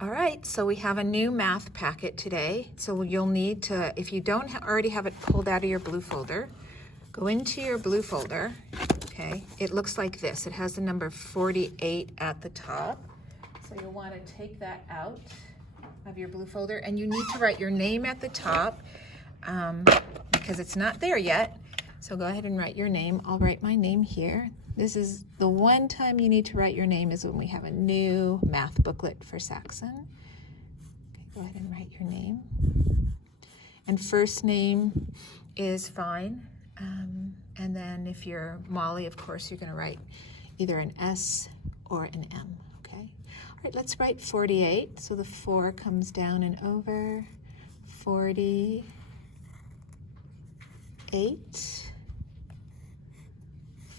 All right, so we have a new math packet today. So you'll need to, if you don't already have it pulled out of your blue folder, go into your blue folder, okay? It looks like this. It has the number 48 at the top. So you'll want to take that out of your blue folder, and you need to write your name at the top because it's not there yet. So go ahead and write your name. I'll write my name here. This is the one time you need to write your name is when we have a new math booklet for Saxon. Okay, go ahead and write your name. And first name is fine. And then if you're Molly, of course, you're going to write either an S or an M, okay? All right, let's write 48. So the 4 comes down and over. 48.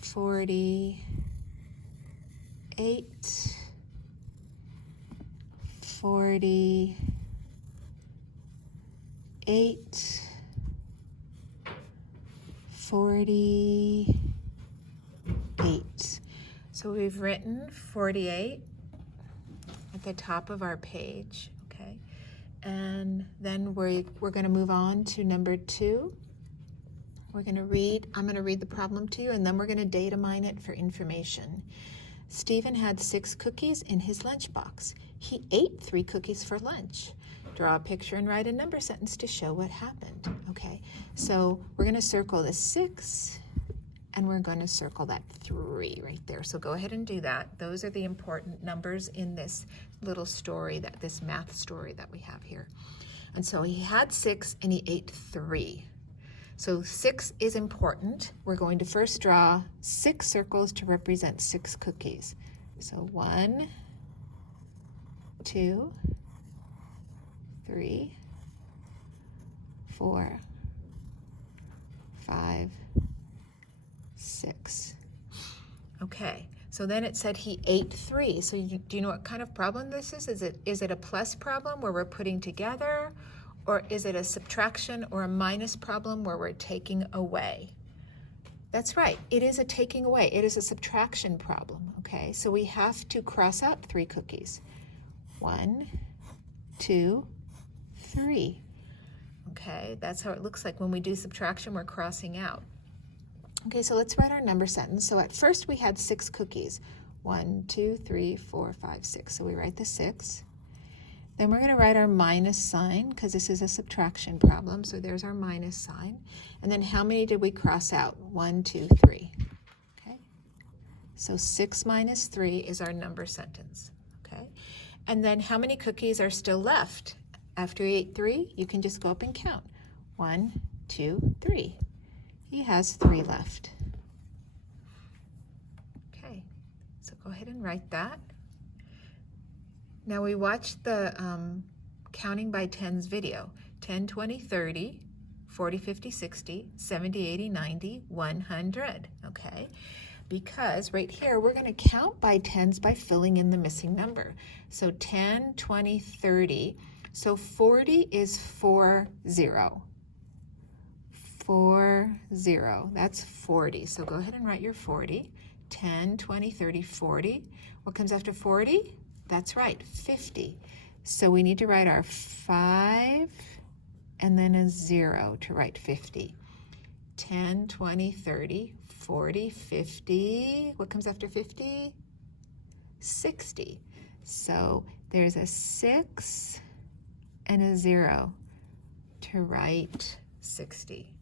48, 48, 48. So we've written 48 at the top of our page, okay? And then we're going to move on to number 2. I'm going to read the problem to you, and then we're going to data mine it for information. Stephen had 6 cookies in his lunchbox. He ate 3 cookies for lunch. Draw a picture and write a number sentence to show what happened. Okay, so we're going to circle the 6, and we're going to circle that 3 right there. So go ahead and do that. Those are the important numbers in this little story, this math story that we have here. And so he had 6 and he ate 3. So 6 is important. We're going to first draw 6 circles to represent 6 cookies. So 1, 2, 3, 4, 5, 6. Okay, so then it said he ate 3. So do you know what kind of problem this is? Is it a plus problem where we're putting together? Or is it a subtraction or a minus problem where we're taking away? That's right, it is a taking away. It is a subtraction problem, okay? So we have to cross out 3 cookies. 1, 2, 3. Okay, that's how it looks like when we do subtraction, we're crossing out. Okay, so let's write our number sentence. So at first we had 6 cookies. 1, 2, 3, 4, 5, 6. So we write the 6. Then we're going to write our minus sign because this is a subtraction problem. So there's our minus sign. And then how many did we cross out? 1, 2, 3. Okay. So 6 minus 3 is our number sentence. Okay. And then how many cookies are still left? After you ate 3, you can just go up and count. 1, 2, 3. He has 3 left. Okay. So go ahead and write that. Now we watched the counting by tens video. 10, 20, 30, 40, 50, 60, 70, 80, 90, 100, okay? Because right here, we're gonna count by tens by filling in the missing number. So 10, 20, 30, so 40 is 40. 40, that's 40. So go ahead and write your 40. 10, 20, 30, 40. What comes after 40? That's right, 50. So we need to write our 5 and then a 0 to write 50. 10, 20, 30, 40, 50. What comes after 50? 60. So there's a 6 and a 0 to write 60.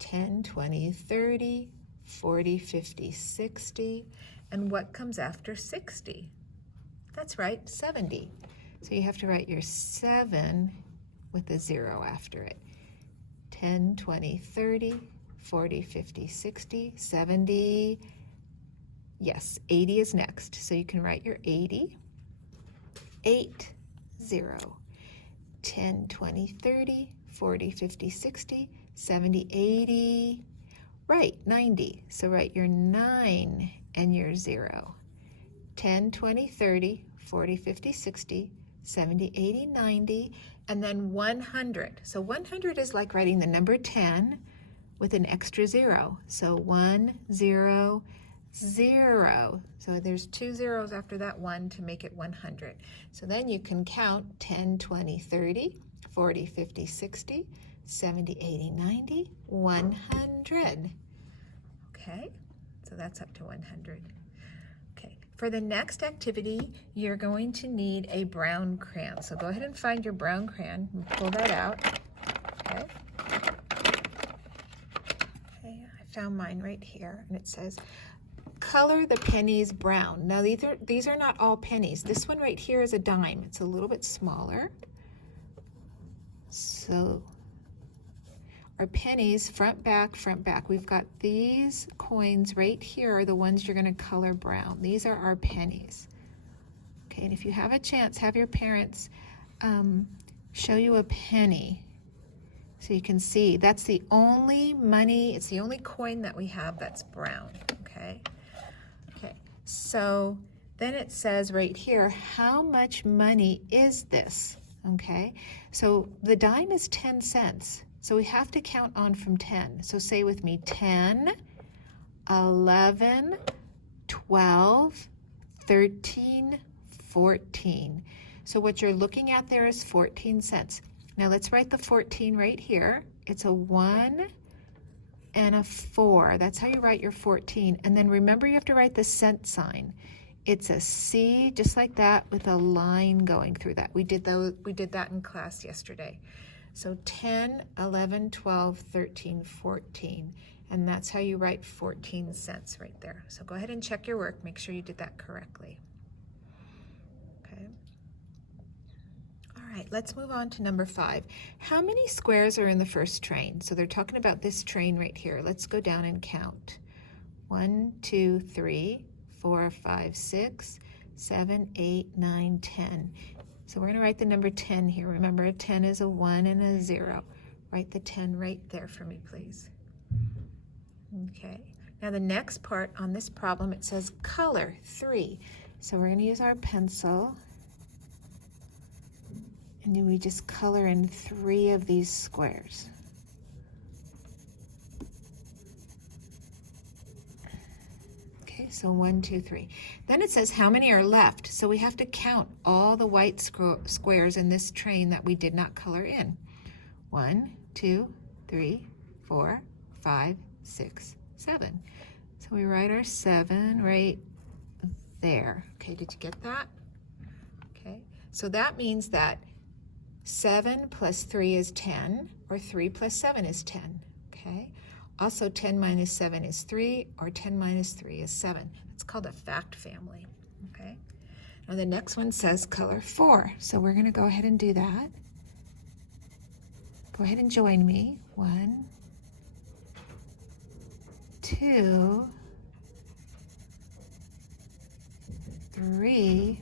10, 20, 30, 40, 50, 60. And what comes after 60? That's right, 70. So you have to write your 7 with a 0 after it. 10, 20, 30, 40, 50, 60, 70. Yes, 80 is next. So you can write your 80. 8, 0. 10, 20, 30, 40, 50, 60, 70, 80. Right, 90. So write your 9 and your 0. 10, 20, 30, 40, 50, 60, 70, 80, 90, and then 100. So 100 is like writing the number 10 with an extra 0. So 1, 0, 0. So there's 2 zeros after that 1 to make it 100. So then you can count 10, 20, 30, 40, 50, 60, 70, 80, 90, 100. Okay, so that's up to 100. Okay, for the next activity, you're going to need a brown crayon. So go ahead and find your brown crayon and pull that out. Okay. Okay, I found mine right here, and it says, color the pennies brown. Now these are not all pennies. This one right here is a dime. It's a little bit smaller. So our pennies, front, back, front, back. We've got these coins right here are the ones you're going to color brown. These are our pennies. Okay, and if you have a chance, have your parents show you a penny so you can see. That's the only money, it's the only coin that we have that's brown, okay? Okay, so then it says right here, how much money is this? Okay, so the dime is 10 cents. So we have to count on from 10. So say with me, 10, 11, 12, 13, 14. So what you're looking at there is 14 cents. Now let's write the 14 right here. It's a 1 and a 4. That's how you write your 14. And then remember, you have to write the cent sign. It's a C, just like that, with a line going through that. We did that in class yesterday. So 10, 11, 12, 13, 14. And that's how you write 14 cents right there. So go ahead and check your work. Make sure you did that correctly. Okay. All right, let's move on to number 5. How many squares are in the first train? So they're talking about this train right here. Let's go down and count. 1, 2, 3, 4, 5, 6, 7, 8, 9, 10. So we're going to write the number 10 here. Remember, a 10 is a 1 and a 0. Write the 10 right there for me, please. Okay. Now the next part on this problem, it says color 3. So we're going to use our pencil. And then we just color in 3 of these squares. So 1, 2, 3. Then it says how many are left. So we have to count all the white squares in this train that we did not color in. 1, 2, 3, 4, 5, 6, 7. So we write our 7 right there. Okay, did you get that? Okay, so that means that 7 plus 3 is 10, or 3 plus 7 is 10. Okay. Also, 10 minus 7 is 3, or 10 minus 3 is 7. It's called a fact family, okay? Now the next one says color 4. So we're going to go ahead and do that. Go ahead and join me. 1, 2, 3,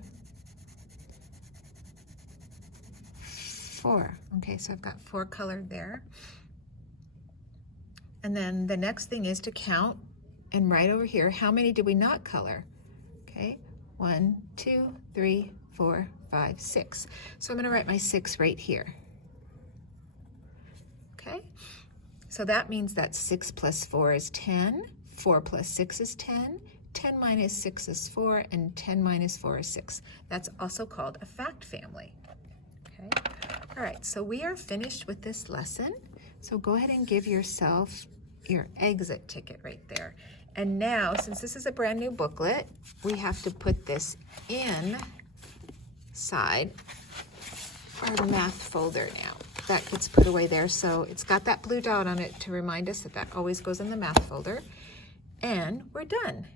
4. Okay, so I've got 4 colored there. And then the next thing is to count, and right over here, how many did we not color? Okay, 1, 2, 3, 4, 5, 6. So I'm going to write my 6 right here. Okay, so that means that 6 plus 4 is 10, 4 plus 6 is 10, 10 minus 6 is 4, and 10 minus 4 is 6. That's also called a fact family. Okay, all right, so we are finished with this lesson. So go ahead and give yourself your exit ticket right there. And now, since this is a brand new booklet, we have to put this inside our math folder now. That gets put away there. So it's got that blue dot on it to remind us that that always goes in the math folder. And we're done.